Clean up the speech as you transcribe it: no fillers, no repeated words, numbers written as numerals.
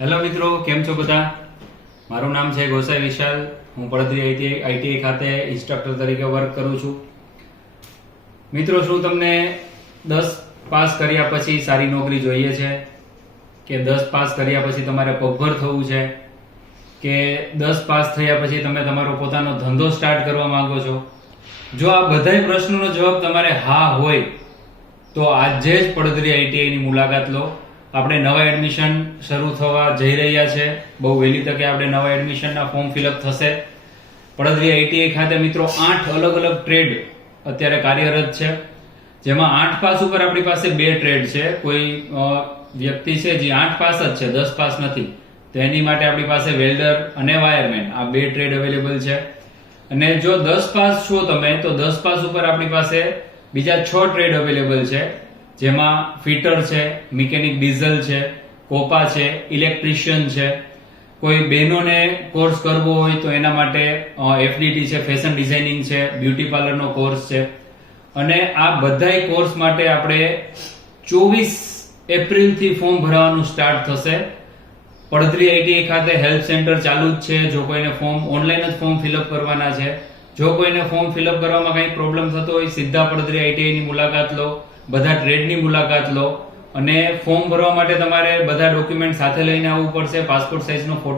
Hello મિત્રો, કેમ છો બધા? મારું નામ છે ગોસાઈ વિશાલ. હું પડદરી આઈટીઆઈ ખાતે ઇન્સ્ટ્રક્ટર તરીકે વર્ક કરું છું. મિત્રો, શું તમને 10 પાસ કર્યા પછી સારી નોકરી જોઈએ છે કે 10 પાસ કર્યા પછી તમારે પગભર થવું છે કે 10 પાસ થયા પછી તમે તમારો પોતાનો ધંધો સ્ટાર્ટ કરવા માંગો છો? જો આ બધાય પ્રશ્નોનો જવાબ તમારે હા હોય તો આજે જ પડદરી આઈટીઆઈ ની મુલાકાત લો. આપણે નવા એડમિશન શરૂ થવા જઈ રહ્યા છે. બહુ વહેલી તકે આપણે નવા એડમિશનના ફોર્મ ફિલઅપ થશે. પડદરી આઈટીઆઈ ખાતે મિત્રો 8 અલગ અલગ ટ્રેડ અત્યારે કાર્યરત છે, જેમાં 8 પાસ ઉપર આપણી પાસે 2 ટ્રેડ છે. કોઈ વ્યક્તિ છે જે 8 પાસ જ છે, 10 પાસ નથી, તો એની માટે આપણી પાસે વેલ્ડર અને વાયરમેન આ 2 ટ્રેડ અવેલેબલ છે. અને જો 10 પાસ છો તમે તો 10 પાસ ઉપર આપણી પાસે બીજા 6 ટ્રેડ અવેલેબલ છે, જેમાં ફિટર છે, મિકેનિક ડીઝલ છે, કોપા છે, ઇલેક્ટ્રિશિયન છે. કોઈ બહેનોને કોર્સ કરવો હોય તો એના માટે એફડીટી છે, ફેશન ડિઝાઇનિંગ છે, બ્યુટી પાર્લરનો કોર્સ છે. અને આ બધાય કોર્સ માટે આપણે 24 એપ્રિલથી ફોર્મ ભરવાનું સ્ટાર્ટ થશે. પડદરી આઈટીઆઈ ખાતે હેલ્પ સેન્ટર ચાલુ જ છે. જો કોઈને ફોર્મ ઓનલાઈન જ ફોર્મ ફિલઅપ કરવાના છે. જો કોઈને ફોર્મ ફિલઅપ કરવામાં કંઈ પ્રોબ્લેમ થતો હોય, સીધા પડદરી આઈટીઆઈ ની મુલાકાત લો, બધા ટ્રેડની મુલાકાત લો. અને ફોર્મ ભરવા માટે તમારે બધા ડોક્યુમેન્ટ સાથે લઈને આવવું પડશે. Passport સાઇઝનો photo